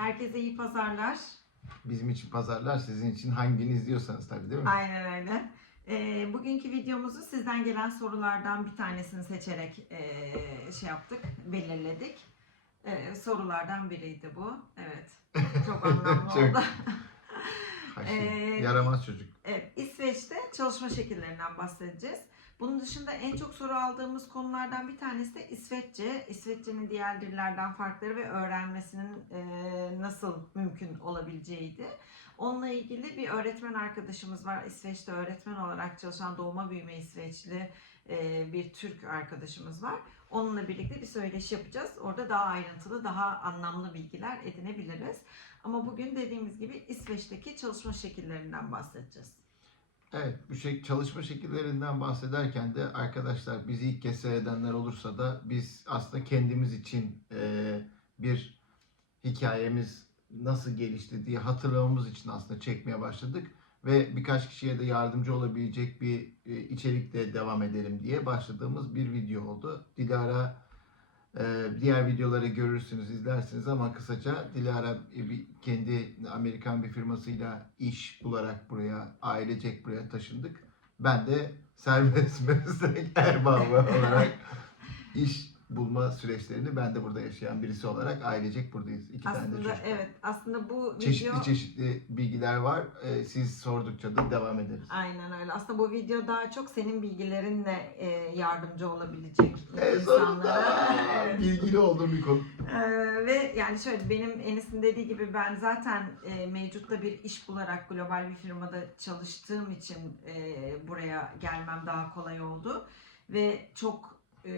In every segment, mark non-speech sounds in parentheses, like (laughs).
Herkese iyi pazarlar. Bizim için pazarlar, sizin için hangini izliyorsanız tabii değil mi? Aynen öyle. Ee, bugünkü videomuzu sizden gelen sorulardan bir tanesini seçerek ee, şey yaptık, belirledik. Ee, sorulardan biriydi bu. Evet. Çok (laughs) anlamlı Çok- oldu. Ha, şey, Ee, yaramaz çocuk. Evet, İsveç'te çalışma şekillerinden bahsedeceğiz. Bunun dışında en çok soru aldığımız konulardan bir tanesi de İsveççe. İsveççenin diğer dillerden farkları ve öğrenmesinin nasıl mümkün olabileceğiydi. Onunla ilgili bir öğretmen arkadaşımız var. İsveç'te öğretmen olarak çalışan doğma büyüme İsveçli bir Türk arkadaşımız var. Onunla birlikte bir söyleşi yapacağız. Orada daha ayrıntılı, daha anlamlı bilgiler edinebiliriz. Ama bugün dediğimiz gibi İsveç'teki çalışma şekillerinden bahsedeceğiz. Evet, bu şey çalışma şekillerinden bahsederken de arkadaşlar bizi ilk kez seyredenler olursa da biz aslında kendimiz için e, bir hikayemiz nasıl gelişti diye hatırlamamız için aslında çekmeye başladık ve birkaç kişiye de yardımcı olabilecek bir e, içerikle devam edelim diye başladığımız bir video oldu. Dilara diğer videoları görürsünüz, izlersiniz ama kısaca Dilara e, bir, kendi Amerikan bir firmasıyla iş bularak buraya, ailecek buraya taşındık. Ben de serbest (laughs) meslek erbabı olarak (laughs) iş bulma süreçlerini ben de burada yaşayan birisi olarak ailecek buradayız. İki tane de Aslında çocuk var. evet aslında bu Çeşitli video çeşitli bilgiler var. Ee, siz sordukça da devam ederiz. aynen öyle. Aslında bu video daha çok senin bilgilerinle e, yardımcı olabilecek En insanlara. Evet. bilgili olduğum bir konu. Ee, ve yani şöyle benim Enis'in dediği gibi ben zaten e, mevcutta bir iş bularak global bir firmada çalıştığım için e, buraya gelmem daha kolay oldu. Ve çok e,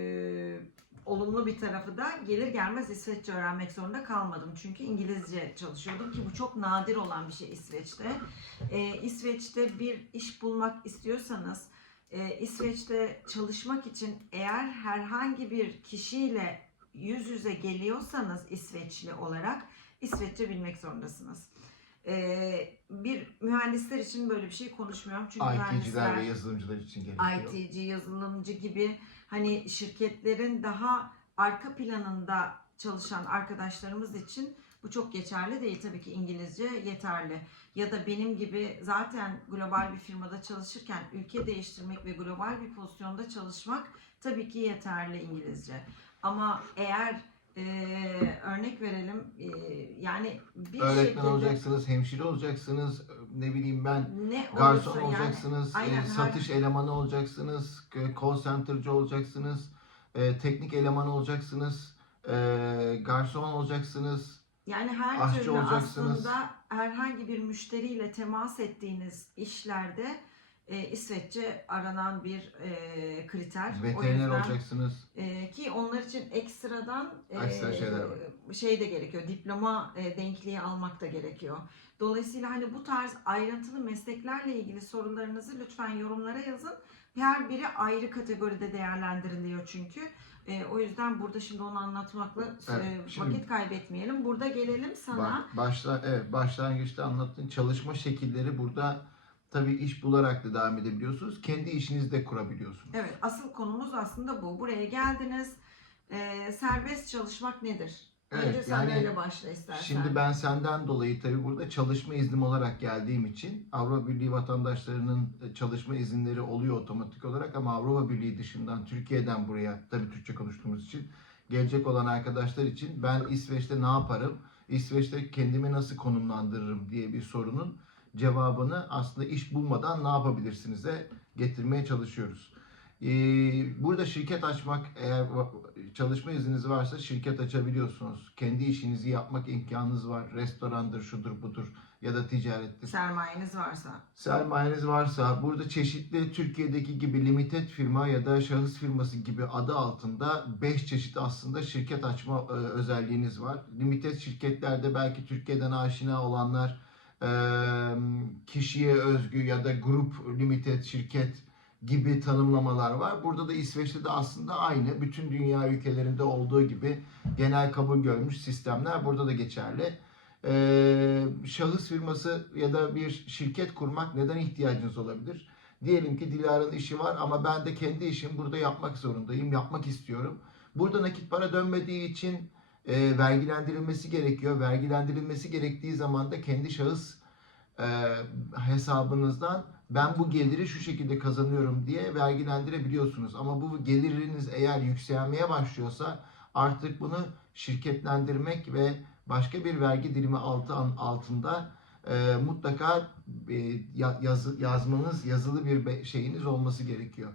olumlu bir tarafı da gelir gelmez İsveççe öğrenmek zorunda kalmadım. Çünkü İngilizce çalışıyordum ki bu çok nadir olan bir şey İsveç'te. E, İsveç'te bir iş bulmak istiyorsanız e, İsveç'te çalışmak için eğer herhangi bir kişiyle yüz yüze geliyorsanız İsveçli olarak İsveççe bilmek zorundasınız. Ee, bir mühendisler için böyle bir şey konuşmuyorum çünkü IT'ciler ve yazılımcılar için gerekiyor. IT'ci, yazılımcı gibi hani şirketlerin daha arka planında çalışan arkadaşlarımız için bu çok geçerli değil. Tabii ki İngilizce yeterli. Ya da benim gibi zaten global bir firmada çalışırken ülke değiştirmek ve global bir pozisyonda çalışmak tabii ki yeterli İngilizce. Ama eğer örnek verelim eee, yani bir Öğretmen şekilde olacaksınız, hemşire olacaksınız, ne bileyim ben ne garson yani- olacaksınız, Aynen, e, her- satış elemanı olacaksınız, e, call center'cı olacaksınız, e, teknik eleman olacaksınız, e, garson olacaksınız. Yani her aşçı türlü olacaksınız. aslında herhangi bir müşteriyle temas ettiğiniz işlerde e, İsveççe aranan bir e, kriter. Veteriner yüzden, olacaksınız. e, ki onlar için ekstradan e, Ekstra şeyler var. şey de gerekiyor. Diploma e, denkliği almak da gerekiyor. Dolayısıyla hani bu tarz ayrıntılı mesleklerle ilgili sorularınızı lütfen yorumlara yazın. Her biri ayrı kategoride değerlendiriliyor çünkü. E, o yüzden burada şimdi onu anlatmakla Evet, e, şimdi- vakit kaybetmeyelim. Burada gelelim sana. Bak, başla, evet, başlangıçta anlattığın çalışma şekilleri burada tabii iş bularak da devam edebiliyorsunuz. Kendi işinizi de kurabiliyorsunuz. Evet, asıl konumuz aslında bu. Buraya geldiniz. E, serbest çalışmak nedir? Evet, Önce sen yani öyle başla istersen. Şimdi ben senden dolayı tabii burada çalışma iznim olarak geldiğim için Avrupa Birliği vatandaşlarının e, çalışma izinleri oluyor otomatik olarak ama Avrupa Birliği dışından Türkiye'den buraya tabii Türkçe konuştuğumuz için gelecek olan arkadaşlar için ben İsveç'te ne yaparım? İsveç'te kendimi nasıl konumlandırırım diye bir sorunun cevabını aslında iş bulmadan ne yapabilirsinize getirmeye çalışıyoruz. Ee, Burada şirket açmak eğer çalışma izniniz varsa şirket açabiliyorsunuz. Kendi işinizi yapmak imkanınız var. Restorandır, şudur budur ya da ticarettir. sermayeniz varsa. Sermayeniz varsa burada çeşitli Türkiye'deki gibi limited firma ya da şahıs firması gibi adı altında 5 çeşit aslında şirket açma e, özelliğiniz var. Limited şirketlerde belki Türkiye'den aşina olanlar kişiye özgü ya da grup limited şirket gibi tanımlamalar var. Burada da İsveç'te de aslında aynı. Bütün dünya ülkelerinde olduğu gibi genel kabul görmüş sistemler burada da geçerli. Ee, şahıs firması ya da bir şirket kurmak neden ihtiyacınız olabilir? Diyelim ki Dilara'nın işi var ama ben de kendi işimi burada yapmak zorundayım, yapmak istiyorum. Burada nakit para dönmediği için e, vergilendirilmesi gerekiyor. Vergilendirilmesi gerektiği zaman da kendi şahıs e, hesabınızdan ben bu geliri şu şekilde kazanıyorum diye vergilendirebiliyorsunuz. Ama bu geliriniz eğer yükselmeye başlıyorsa artık bunu şirketlendirmek ve başka bir vergi dilimi altı, altında e, mutlaka e, ya- yazı, yazmanız, yazılı bir şeyiniz olması gerekiyor.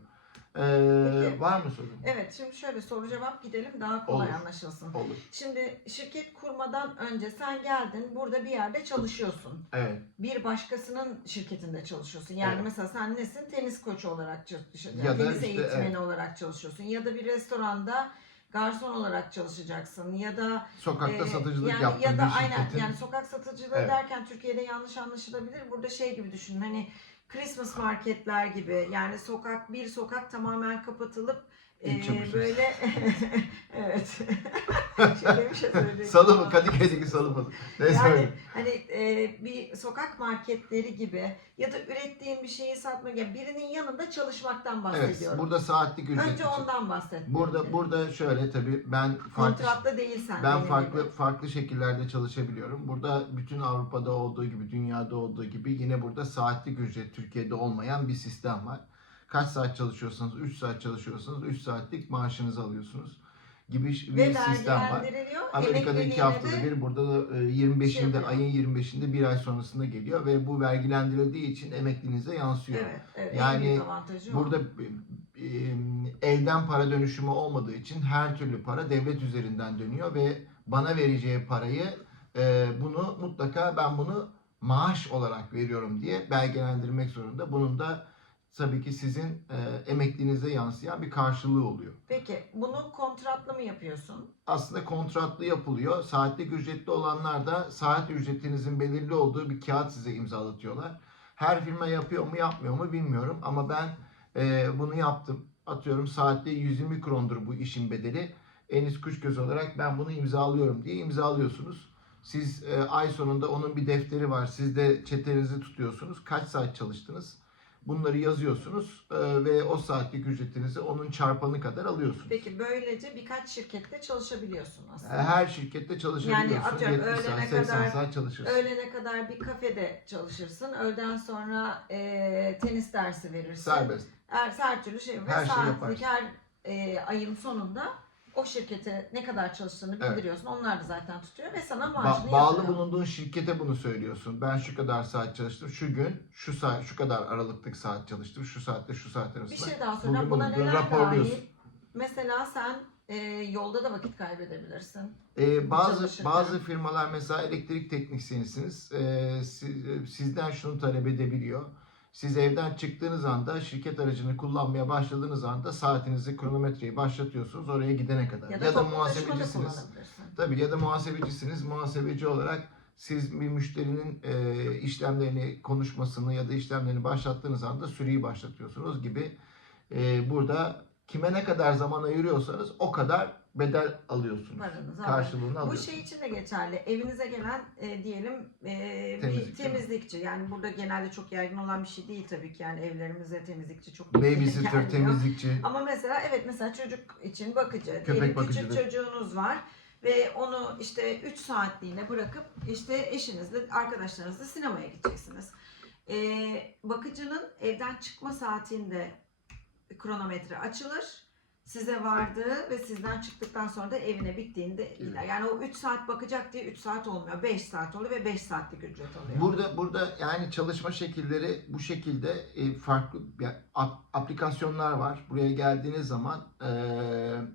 Peki. var mı sorun? Evet şimdi şöyle soru cevap gidelim daha kolay Olur. anlaşılsın. Olur. Şimdi şirket kurmadan önce sen geldin burada bir yerde çalışıyorsun. Evet. Bir başkasının şirketinde çalışıyorsun. Yani Evet. mesela sen nesin? Tenis koçu olarak çalışıyorsun. Ya da tenis işte, eğitmeni evet. olarak çalışıyorsun. Ya da bir restoranda garson olarak çalışacaksın. Ya da Sokakta e, satıcılık yani, yaptığın ya da bir aynen şirketin yani sokak satıcılığı Evet. derken Türkiye'de yanlış anlaşılabilir. Burada şey gibi düşünün hani Christmas marketler gibi yani sokak bir sokak tamamen kapatılıp E, çamaşırı. böyle (laughs) evet. (laughs) Şöyle bir şey Salı mı? Kadıköy'deki salı mı? Ne Yani hani e, bir sokak marketleri gibi ya da ürettiğin bir şeyi satmak ya birinin yanında çalışmaktan Evet. bahsediyorum. Burada saatlik ücret Önce için. ondan bahset. Burada burada şöyle tabii ben farklı kontratlı değilsen. ben farklı gibi. farklı şekillerde çalışabiliyorum. Burada bütün Avrupa'da olduğu gibi, dünyada olduğu gibi yine burada saatlik ücret Türkiye'de olmayan bir sistem var. Kaç saat çalışıyorsanız, 3 saat çalışıyorsanız 3 saatlik maaşınızı alıyorsunuz gibi bir Ve sistem var. Amerika'da iki Emekliliğine haftada de- bir, burada da e, 25'inde, şey yapıyor. ayın 25'inde bir ay sonrasında geliyor ve bu vergilendirildiği için emekliliğinize yansıyor. Evet, evet. Yani. Burada e, e, elden para dönüşümü olmadığı için her türlü para devlet üzerinden dönüyor ve bana vereceği parayı e, bunu mutlaka ben bunu maaş olarak veriyorum diye belgelendirmek zorunda. Bunun da tabii ki sizin e, emekliliğinize yansıyan bir karşılığı oluyor. Peki bunu kontratlı mı yapıyorsun? aslında kontratlı yapılıyor. Saatlik ücretli olanlar da saat ücretinizin belirli olduğu bir kağıt size imzalatıyorlar. Her firma yapıyor mu yapmıyor mu bilmiyorum ama ben e, bunu yaptım. Atıyorum saatte 120 krondur bu işin bedeli. Enis Kuşgöz olarak ben bunu imzalıyorum diye imzalıyorsunuz. Siz e, ay sonunda onun bir defteri var. Siz de çetenizi tutuyorsunuz. Kaç saat çalıştınız? Bunları yazıyorsunuz e, ve o saatlik ücretinizi onun çarpanı kadar alıyorsunuz. Peki böylece birkaç şirkette çalışabiliyorsun aslında. Her şirkette çalışabiliyorsun. Yani atıyorum 70 saat, öğlene 80 kadar- saat çalışırsın. Öğlene kadar bir kafede çalışırsın. Öğleden sonra e, tenis dersi verirsin. Serbest. Her, her türlü şey ve Her şeyi saatlik yaparsın. her e, ayın sonunda o şirkete ne kadar çalıştığını Evet. bildiriyorsun. Onlar da zaten tutuyor ve sana Ba- maaşını bağlı yatırıyor. bulunduğun şirkete bunu söylüyorsun. Ben şu kadar saat çalıştım. Şu gün şu saat şu kadar aralıklık saat çalıştım. Şu saatte şu saat Bir arasında. şey daha. Bugün Buna neler raporluyorsun. dahil? Mesela sen e, yolda da vakit kaybedebilirsin. Ee, bazı Çalışırken. bazı firmalar mesela elektrik teknisyenisiniz. Ee, siz- sizden şunu talep edebiliyor. Siz evden çıktığınız anda şirket aracını kullanmaya başladığınız anda saatinizi kronometreyi başlatıyorsunuz oraya gidene kadar. Ya da, ya da muhasebecisiniz. Tabii ya da muhasebecisiniz. Muhasebeci olarak siz bir müşterinin e, işlemlerini konuşmasını ya da işlemlerini başlattığınız anda süreyi başlatıyorsunuz gibi e, burada kime ne kadar zaman ayırıyorsanız o kadar bedel alıyorsunuz. Paranızı Karşılığını Bu alıyorsunuz. şey için de geçerli. Evinize gelen e, diyelim e, bir Temizlikçi. temizlikçi. Yani burada genelde çok yaygın olan bir şey değil tabii ki. Yani evlerimize temizlikçi çok (laughs) Babysitter, temizlikçi. Ama mesela evet mesela çocuk için bakıcı. Köpek Diyelim küçük çocuğunuz var ve onu işte 3 saatliğine bırakıp işte eşinizle arkadaşlarınızla sinemaya gideceksiniz. Ee, bakıcının evden çıkma saatinde kronometre açılır. Size vardığı ve sizden çıktıktan sonra da evine bittiğinde gider. Yani o 3 saat bakacak diye 3 saat olmuyor. 5 saat oluyor ve 5 saatlik ücret alıyor. Burada burada yani çalışma şekilleri bu şekilde e, farklı ya, ap- aplikasyonlar var. Buraya geldiğiniz zaman e,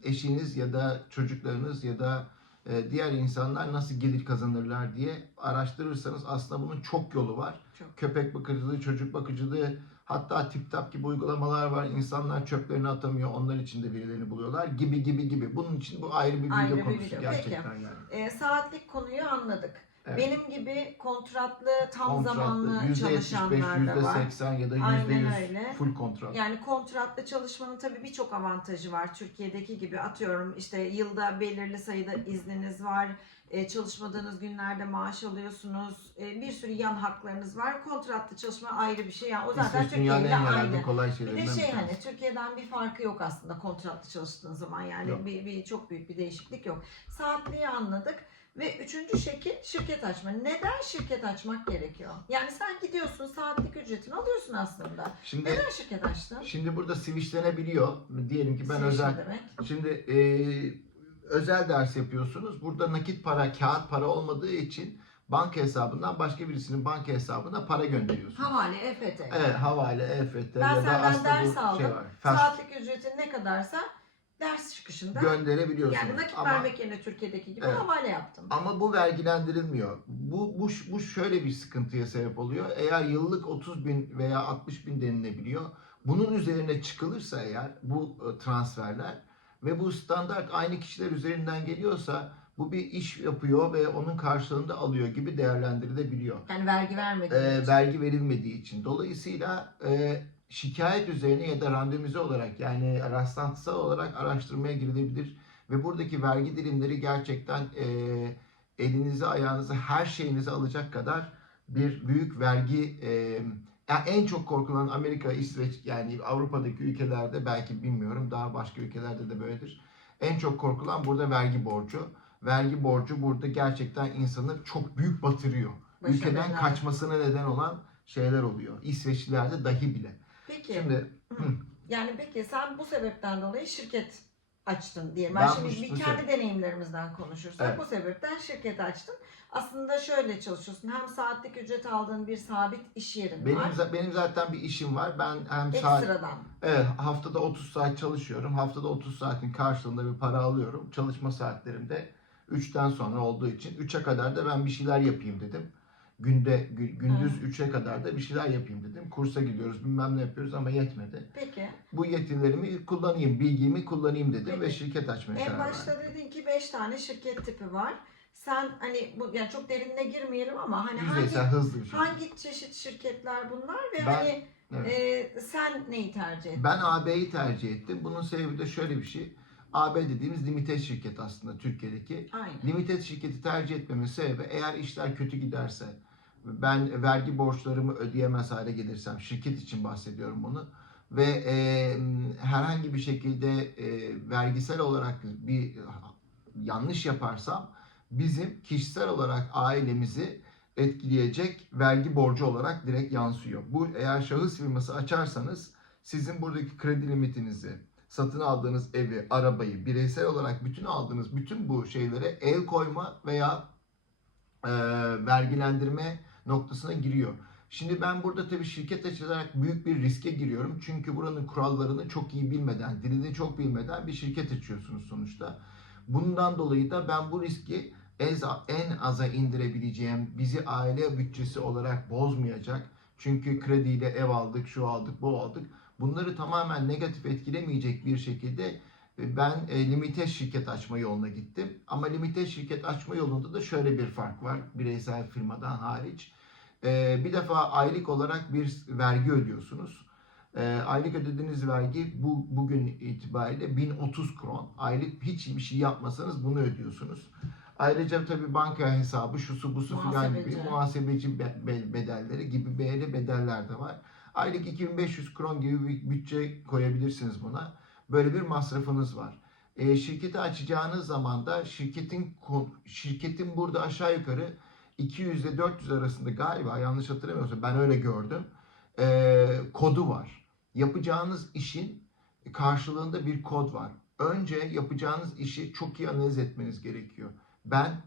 eşiniz ya da çocuklarınız ya da e, diğer insanlar nasıl gelir kazanırlar diye araştırırsanız aslında bunun çok yolu var. Çok. Köpek bakıcılığı, çocuk bakıcılığı hatta TipTap gibi uygulamalar var. İnsanlar çöplerini atamıyor. Onlar için de birilerini buluyorlar gibi gibi gibi. Bunun için bu ayrı bir video Ayrı bir konusu video. gerçekten yani. Ee, saatlik konuyu anladık. Evet. Benim gibi kontratlı tam Kontratlı, zamanlı %75, çalışanlar da var. %80 ya da Aynen %100 öyle. full kontrat. Yani kontratlı çalışmanın tabii birçok avantajı var. Türkiye'deki gibi atıyorum işte yılda belirli sayıda izniniz var. E, çalışmadığınız günlerde maaş alıyorsunuz. E, bir sürü yan haklarınız var. Kontratlı çalışma ayrı bir şey. Yani o zaten Türkiye'de aynı. kolay Bir de şey hani Türkiye'den bir farkı yok aslında kontratlı çalıştığın zaman yani Yok. bir, bir çok büyük bir değişiklik yok. Saatliği anladık ve üçüncü şekil şirket açma. Neden şirket açmak gerekiyor? Yani sen gidiyorsun saatlik ücretini alıyorsun aslında. Şimdi Neden şirket açtın? şimdi burada switchlenebiliyor. Diyelim ki ben Switch özel demek? Şimdi e, özel ders yapıyorsunuz. Burada nakit para, kağıt para olmadığı için banka hesabından başka birisinin banka hesabına para gönderiyorsunuz. Havale, EFT. Evet, havale, EFT Ben ya da senden aslında ders bu aldım. şey var. Saatlik ücretin ne kadarsa ders çıkışında gönderebiliyorsunuz. yani nakit ama, vermek yerine Türkiye'deki gibi Evet. havale yaptım. ama bu vergilendirilmiyor. Bu, bu, bu şöyle bir sıkıntıya sebep oluyor. Eğer yıllık 30 bin veya 60 bin denilebiliyor. Bunun üzerine çıkılırsa eğer bu e, transferler ve bu standart aynı kişiler üzerinden geliyorsa bu bir iş yapıyor ve onun karşılığında alıyor gibi değerlendirilebiliyor. Yani vergi vermediğin e, için. vergi verilmediği için. Dolayısıyla e, şikayet üzerine ya da randomize olarak yani rastlantısal olarak araştırmaya girilebilir ve buradaki vergi dilimleri gerçekten e, elinizi ayağınızı her şeyinizi alacak kadar bir büyük vergi e, yani en çok korkulan Amerika, İsveç yani Avrupa'daki ülkelerde belki bilmiyorum daha başka ülkelerde de böyledir. En çok korkulan burada vergi borcu. Vergi borcu burada gerçekten insanı çok büyük batırıyor Başa ülkeden kaçmasına neden olan şeyler oluyor. İsveçlilerde dahi bile. Peki. Şimdi Yani peki sen bu sebepten dolayı şirket açtın diye. Ben, Ben şimdi bu- bir bu kendi sebep- deneyimlerimizden konuşursak Evet. bu sebepten şirket açtın. Aslında şöyle çalışıyorsun. Hem saatlik ücret aldığın bir sabit iş yerin benim var. benim zaten bir işim var. Ben hem saat Ekstradan. evet haftada 30 saat çalışıyorum. Haftada 30 saatin karşılığında bir para alıyorum. Çalışma saatlerimde 3'ten sonra olduğu için 3'e kadar da ben bir şeyler yapayım dedim. Günde gü- gündüz 3'e kadar da bir şeyler yapayım dedim. Kursa gidiyoruz, bilmem ne yapıyoruz ama yetmedi. Peki. Bu yetilerimi kullanayım, bilgimi kullanayım dedim ve Peki. şirket açmaya En karar başta verdim. dedin ki 5 tane şirket tipi var. Sen hani bu yani çok derinine girmeyelim ama hani Yüzeysel, hangi hızlı bir şey. hangi çeşit şirketler bunlar ve Ben- hani evet. e, sen neyi tercih ettin? Ben AB'yi tercih ettim. Bunun sebebi de şöyle bir şey. AB dediğimiz limited şirket aslında Türkiye'deki. Aynı. Limited şirketi tercih etmemin sebebi eğer işler kötü giderse, ben vergi borçlarımı ödeyemez hale gelirsem, şirket için bahsediyorum bunu ve e, herhangi bir şekilde e, vergisel olarak bir yanlış yaparsam bizim kişisel olarak ailemizi etkileyecek vergi borcu olarak direkt yansıyor. Bu eğer şahıs firması açarsanız sizin buradaki kredi limitinizi, satın aldığınız evi, arabayı, bireysel olarak bütün aldığınız bütün bu şeylere el koyma veya e, vergilendirme noktasına giriyor. Şimdi ben burada tabii şirket açarak büyük bir riske giriyorum. Çünkü buranın kurallarını çok iyi bilmeden, dilini çok bilmeden bir şirket açıyorsunuz sonuçta. Bundan dolayı da ben bu riski en aza indirebileceğim, bizi aile bütçesi olarak bozmayacak. Çünkü krediyle ev aldık, şu aldık, bu aldık. Bunları tamamen negatif etkilemeyecek bir şekilde ben e, limite şirket açma yoluna gittim. Ama limite şirket açma yolunda da şöyle bir fark var bireysel firmadan hariç. E, bir defa aylık olarak bir vergi ödüyorsunuz. E, aylık ödediğiniz vergi bu bugün itibariyle 1030 kron. Aylık hiç bir şey yapmasanız bunu ödüyorsunuz. Ayrıca tabii banka hesabı, şusu busu filan gibi Muhasebeci. muhasebeci be- be- bedelleri gibi belli bedeller de var. Aylık 2500 kron gibi bir bütçe koyabilirsiniz buna. Böyle bir masrafınız var. E, şirketi açacağınız zaman da şirketin şirketin burada aşağı yukarı 200 ile 400 arasında galiba yanlış hatırlamıyorsam ben öyle gördüm. E, kodu var. Yapacağınız işin karşılığında bir kod var. Önce yapacağınız işi çok iyi analiz etmeniz gerekiyor. Ben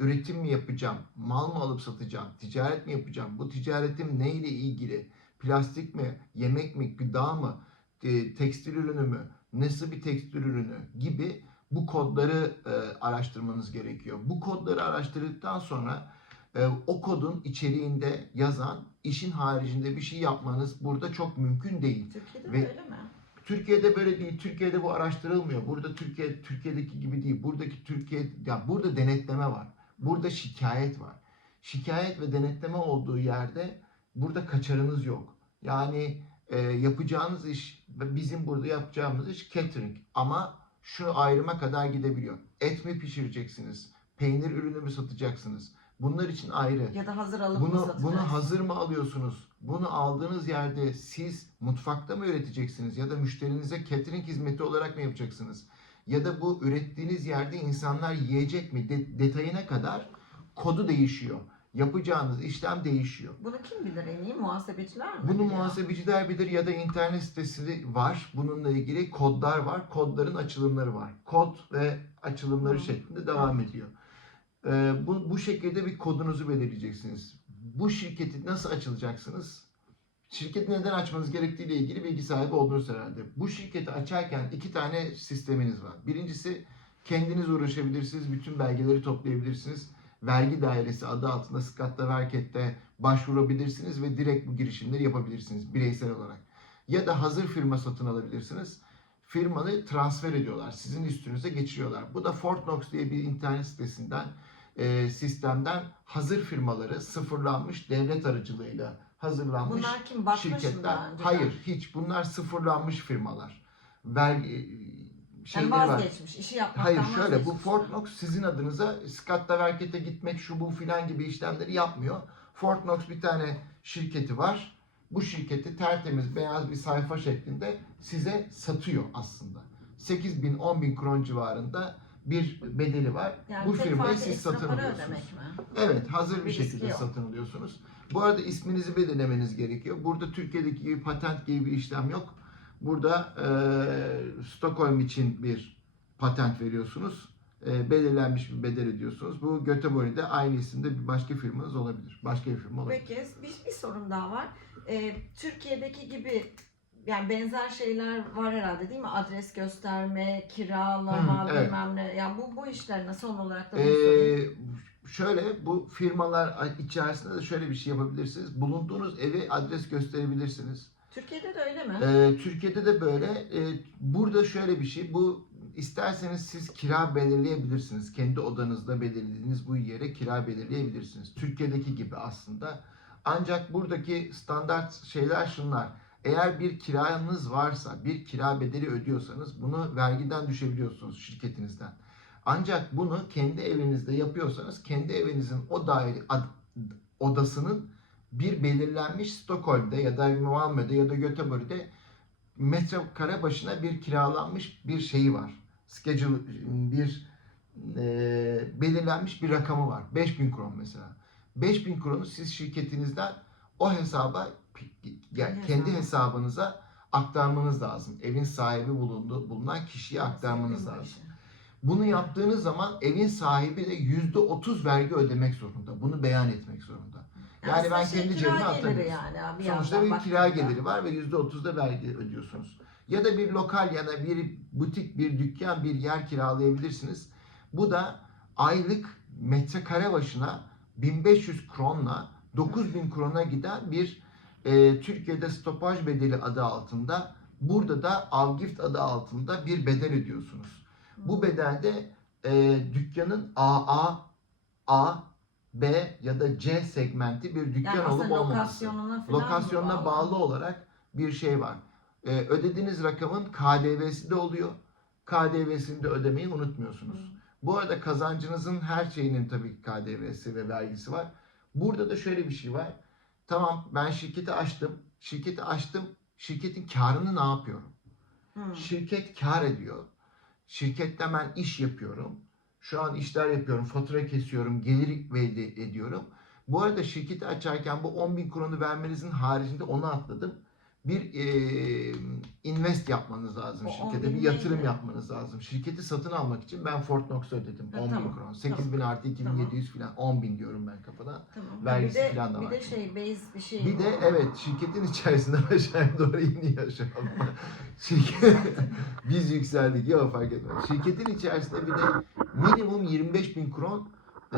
üretim mi yapacağım, mal mı alıp satacağım, ticaret mi yapacağım, bu ticaretim neyle ilgili, plastik mi, yemek mi, gıda mı, e, tekstil ürünü mü, nasıl bir tekstil ürünü gibi bu kodları e, araştırmanız gerekiyor. Bu kodları araştırdıktan sonra e, o kodun içeriğinde yazan işin haricinde bir şey yapmanız burada çok mümkün değil. Türkiye'de Ve- öyle mi? Türkiye'de böyle değil. Türkiye'de bu araştırılmıyor. Burada Türkiye Türkiye'deki gibi değil. Buradaki Türkiye ya burada denetleme var. Burada şikayet var. Şikayet ve denetleme olduğu yerde burada kaçarınız yok. Yani e, yapacağınız iş bizim burada yapacağımız iş catering ama şu ayrıma kadar gidebiliyor. Et mi pişireceksiniz? Peynir ürünü mü satacaksınız? Bunlar için ayrı. Ya da hazır alıp mı Bunu satacaksın? bunu hazır mı alıyorsunuz? Bunu aldığınız yerde siz mutfakta mı üreteceksiniz ya da müşterinize catering hizmeti olarak mı yapacaksınız? Ya da bu ürettiğiniz yerde insanlar yiyecek mi? De- detayına kadar kodu değişiyor. Yapacağınız işlem değişiyor. Bunu kim bilir en iyi? Muhasebeciler mi? Bunu biliyor? muhasebeciler bilir ya da internet sitesi var. Bununla ilgili kodlar var. Kodların açılımları var. Kod ve açılımları Hı. şeklinde devam ediyor. Ee, bu, bu şekilde bir kodunuzu belirleyeceksiniz. Bu şirketi nasıl açılacaksınız? Şirketi neden açmanız gerektiği ile ilgili bilgi sahibi oldunuz herhalde. Bu şirketi açarken iki tane sisteminiz var. Birincisi kendiniz uğraşabilirsiniz. Bütün belgeleri toplayabilirsiniz. Vergi dairesi adı altında Skatta Verket'te başvurabilirsiniz ve direkt bu girişimleri yapabilirsiniz bireysel olarak. Ya da hazır firma satın alabilirsiniz. Firmanı transfer ediyorlar. Sizin üstünüze geçiriyorlar. Bu da Fortnox diye bir internet sitesinden, e, sistemden hazır firmaları sıfırlanmış devlet aracılığıyla hazırlanmış Bunlar kim? Bakmış şirketler. Hayır, hiç. Bunlar sıfırlanmış firmalar. Vergi e, Yani şeyleri var. vazgeçmiş. işi yapmaktan Hayır şöyle bu vazgeçmiş. Fortnox sizin adınıza Skatta Verket'e gitmek şu bu filan gibi işlemleri yapmıyor. Fortnox bir tane şirketi var. Bu şirketi tertemiz beyaz bir sayfa şeklinde size satıyor aslında. 8 bin 10 bin kron civarında bir bedeli var. Yani bu firmayı siz satın alıyorsunuz. Evet hazır bir, Bir şekilde yok. satın alıyorsunuz. Bu arada isminizi belirlemeniz gerekiyor. Burada Türkiye'deki gibi patent gibi bir işlem yok. Burada eee Stockholm için bir patent veriyorsunuz. Eee, belirlenmiş bir bedel ödüyorsunuz. Bu Göteborg'de aynı isimde bir başka firmanız olabilir. Başka bir firma olabilir. Peki bir, bir sorun daha var. Ee, Türkiye'deki gibi yani benzer şeyler var herhalde değil mi? Adres gösterme, kiralama, Hı, evet. bilmem ne. Yani bu bu işler nasıl son olarak da bunu söyleyeyim. Ee, şöyle bu firmalar içerisinde de şöyle bir şey yapabilirsiniz. Bulunduğunuz evi adres gösterebilirsiniz. Türkiye'de de öyle mi? Ee, Türkiye'de de böyle. Ee, burada şöyle bir şey. Bu isterseniz siz kira belirleyebilirsiniz. Kendi odanızda belirlediğiniz bu yere kira belirleyebilirsiniz. Türkiye'deki gibi aslında. Ancak buradaki standart şeyler şunlar. Eğer bir kiranız varsa, bir kira bedeli ödüyorsanız bunu vergiden düşebiliyorsunuz şirketinizden. Ancak bunu kendi evinizde yapıyorsanız kendi evinizin o daire ad- odasının bir belirlenmiş Stockholm'de ya da Malmö'de ya da Göteborg'de metrekare başına bir kiralanmış bir şeyi var. Schedule bir e, belirlenmiş bir rakamı var. 5000 kron mesela. 5000 kronu siz şirketinizden o hesaba yani Kendi kendi hesabı. hesabınıza aktarmanız lazım. Evin sahibi bulunduğu bulunan kişiye aktarmanız lazım. Bunu yaptığınız zaman evin sahibi de %30 vergi ödemek zorunda. Bunu beyan etmek zorunda. Yani ben şey, kendi cebime atamıyorum. yani abi Sonuçta bir kira geliri var ve %30 da vergi ödüyorsunuz. Ya da bir lokal ya da bir butik, bir dükkan, bir yer kiralayabilirsiniz. Bu da aylık metrekare başına 1500 kronla 9000 krona giden bir e, Türkiye'de stopaj bedeli adı altında burada da Avgift adı altında bir bedel ödüyorsunuz. Bu bedelde e, dükkanın AA, A, B ya da C segmenti bir dükkan yani olup olmaması. lokasyonuna Lokasyonuna bağlı olarak bir şey var. Ee, ödediğiniz rakamın KDV'si de oluyor. KDV'sini de ödemeyi unutmuyorsunuz. Hı. Bu arada kazancınızın her şeyinin tabii ki KDV'si ve vergisi var. Burada da şöyle bir şey var. Tamam ben şirketi açtım. Şirketi açtım. Şirketin karını ne yapıyorum? Hı. Şirket kar ediyor. Şirkette ben iş yapıyorum. Şu an işler yapıyorum, fatura kesiyorum, gelir elde ediyorum. Bu arada şirketi açarken bu 10 bin kronu vermenizin haricinde onu atladım. Bir eee, invest yapmanız lazım O şirkete. 10 Bir bin yatırım neydi? yapmanız lazım. Şirketi satın almak için ben Fortnox'a ödedim Ha, 10 bin tamam, kron. 8 bin artı 2700 falan 10 bin diyorum ben kafadan. Tamam. Vergisi bir de, falan da bir var de çünkü. şey base bir şey. Bir de var. evet şirketin içerisinde (laughs) aşağıya doğru iniyor şu an. Şirket, (laughs) biz yükseldik ya fark etmez. Şirketin içerisinde bir de minimum 25 bin kron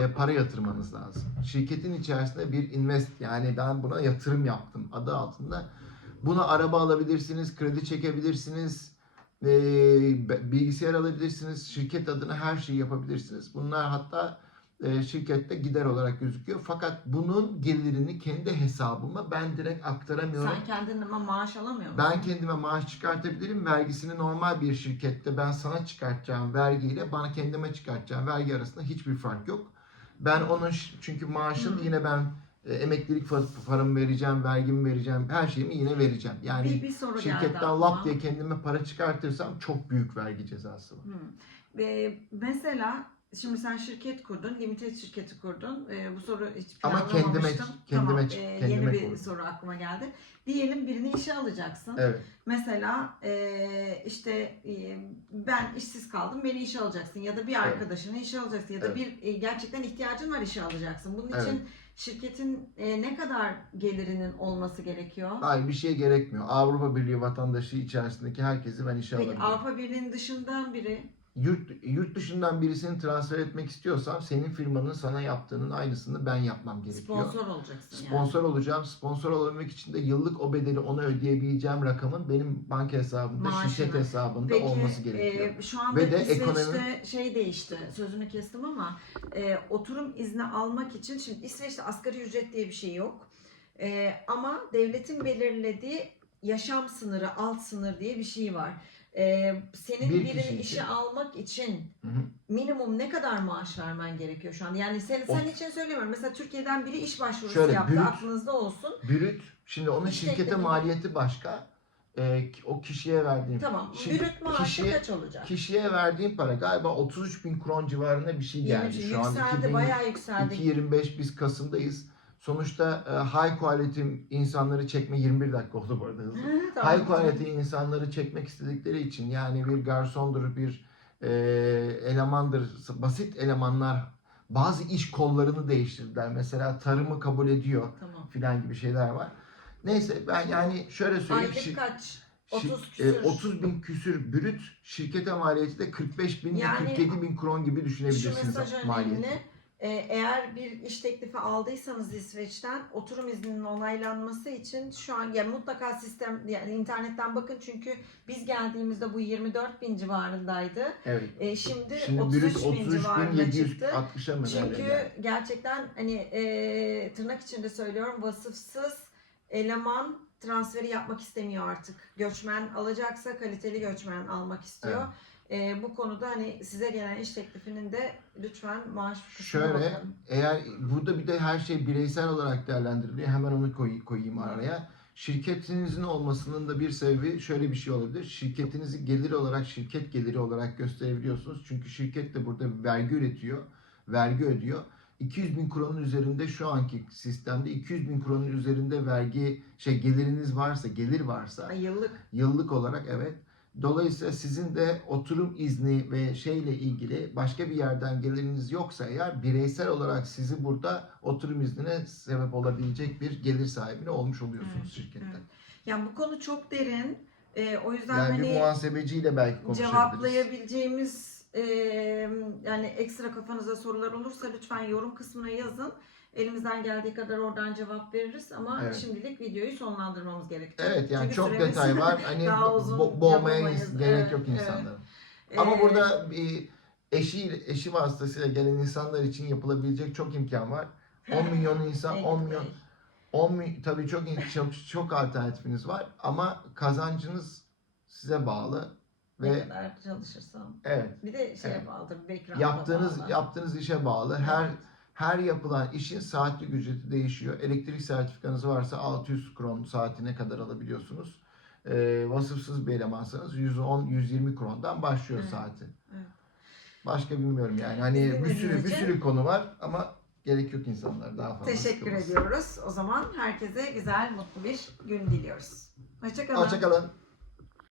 e, para yatırmanız lazım. Şirketin içerisinde bir invest yani ben buna yatırım yaptım adı altında. Buna araba alabilirsiniz, kredi çekebilirsiniz, e, bilgisayar alabilirsiniz, şirket adına her şeyi yapabilirsiniz. Bunlar hatta e, şirkette gider olarak gözüküyor. Fakat bunun gelirini kendi hesabıma ben direkt aktaramıyorum. Sen kendin ama maaş alamıyor musun? Ben kendime maaş çıkartabilirim. Vergisini normal bir şirkette ben sana çıkartacağım vergiyle bana kendime çıkartacağım vergi arasında hiçbir fark yok. Ben onun çünkü maaşını Hı. yine ben emeklilik fa- paramı vereceğim, vergimi vereceğim, her şeyimi yine vereceğim. Yani bir, bir soru şirketten lap diye kendime para çıkartırsam çok büyük vergi cezası var. Hı. Ee, mesela şimdi sen şirket kurdun, limited şirketi kurdun. Ee, bu soru hiç Ama kendime- kendime tamam, kendime yeni bir kurdum. soru aklıma geldi. Diyelim birini işe alacaksın. Evet. Mesela ee, işte ee, ben işsiz kaldım, beni işe alacaksın ya da bir Evet. arkadaşını işe alacaksın ya da Evet. bir ee, gerçekten ihtiyacın var işe alacaksın. Bunun Evet. için şirketin ee, ne kadar gelirinin olması gerekiyor? Hayır bir şey gerekmiyor. Avrupa Birliği vatandaşı içerisindeki herkesi ben işe Peki alabilirim. Avrupa Birliği'nin dışından biri Yurt, yurt dışından birisini transfer etmek istiyorsam senin firmanın sana yaptığının aynısını ben yapmam gerekiyor. sponsor olacaksın yani. Sponsor olacağım. Sponsor olabilmek için de yıllık o bedeli ona ödeyebileceğim rakamın benim banka hesabımda, Maaşına. şirket hesabında Peki olması gerekiyor. e, şu anda Ve de ekonomi- şey değişti. Sözünü kestim ama e, oturum izni almak için şimdi İsveç'te asgari ücret diye bir şey yok. E, ama devletin belirlediği yaşam sınırı, alt sınır diye bir şey var. E, senin Bir birini kişi için. işe almak için Hı hı. minimum ne kadar maaş vermen gerekiyor şu an? Yani sen, sen O- için söylemiyorum. Mesela Türkiye'den biri iş başvurusu Şöyle, yaptı. brüt- Aklınızda olsun. Brüt, şimdi onun İş şirkete teklifi. maliyeti başka. E, o kişiye verdiğim Tamam. Şimdi Brüt maaşı kişiye- kaç olacak? kişiye verdiğim para galiba 33 bin kron civarında bir şey geldi. Yirmi- Şu an yükseldi, 2000 bayağı yükseldi. 2.25 biz Kasım'dayız. Sonuçta e, high quality insanları çekme 21 dakika oldu bu arada hızlı. Tamam. High quality insanları çekmek istedikleri için yani bir garsondur, bir e, elemandır, basit elemanlar bazı iş kollarını değiştirdiler. Mesela tarımı kabul ediyor Tamam. filan gibi şeyler var. Neyse ben yani şöyle söyleyeyim. Aylık kaç? şi- 30 e, küsür. 30 bin küsür brüt şirkete maliyeti de 45 bin Yani 47 bin kron gibi düşünebilirsiniz maliyeti. önemli. Ee, eğer bir iş teklifi aldıysanız İsveç'ten oturum izninin onaylanması için şu an ya mutlaka sistem yani internetten bakın çünkü biz geldiğimizde bu 24 bin civarındaydı. Evet. Ee, şimdi, Şimdi 33 brüt bin 33 bin civarına çıktı. 760'a mı Çünkü geldi? gerçekten hani e, tırnak içinde söylüyorum vasıfsız eleman transferi yapmak istemiyor artık. Göçmen alacaksa kaliteli göçmen almak istiyor. E, bu konuda hani size gelen iş teklifinin de lütfen maaş Şöyle, bakın. Eğer burada bir de her şey bireysel olarak değerlendiriliyor. Hemen onu koy, koyayım araya. Şirketinizin olmasının da bir sebebi şöyle bir şey olabilir. Şirketinizi gelir olarak şirket geliri olarak gösterebiliyorsunuz. Çünkü şirket de burada vergi üretiyor. Vergi ödüyor. 200 bin kronun üzerinde şu anki sistemde 200 bin kronun üzerinde vergi şey geliriniz varsa gelir varsa Ay, Yıllık Yıllık olarak evet. Dolayısıyla sizin de oturum izni ve şeyle ilgili başka bir yerden geliriniz yoksa eğer bireysel olarak sizi burada oturum iznine sebep olabilecek bir gelir sahibine olmuş oluyorsunuz Evet, şirketten. evet. yani bu konu çok derin. E, o yüzden Yani bir hani muhasebeciyle belki konuşabiliriz. cevaplayabileceğimiz e, yani ekstra kafanıza sorular olursa lütfen yorum kısmına yazın. Elimizden geldiği kadar oradan cevap veririz ama Evet. şimdilik videoyu sonlandırmamız gerekecek. Evet yani Çünkü çok süremiz detay var. (laughs) Hani daha uzun bo- boğmaya yapamayız. gerek Evet, yok evet. Ama Ee, burada bir eşi eşi vasıtasıyla gelen insanlar için yapılabilecek çok imkan var. 10 (laughs) milyon insan, Peki, 10 milyon peki. 10 mi- tabii çok çok çok alternatifiniz var ama kazancınız size bağlı ne ve kadar çalışırsam. evet Bir de şeye Evet. bağlıdır, background'a yaptığınız bağlı. yaptığınız işe bağlı. Her her yapılan işin saatlik ücreti değişiyor. Elektrik sertifikanız varsa 600 kron saatine kadar alabiliyorsunuz. Ee, vasıfsız bir elemansanız 110-120 krondan başlıyor Evet, saati. evet. Başka bilmiyorum yani. Hani bir sürü bir sürü konu var ama gerek yok insanlar daha fazla. Teşekkür ediyoruz. O zaman herkese güzel, mutlu bir gün diliyoruz. Hoşçakalın. Hoşçakalın.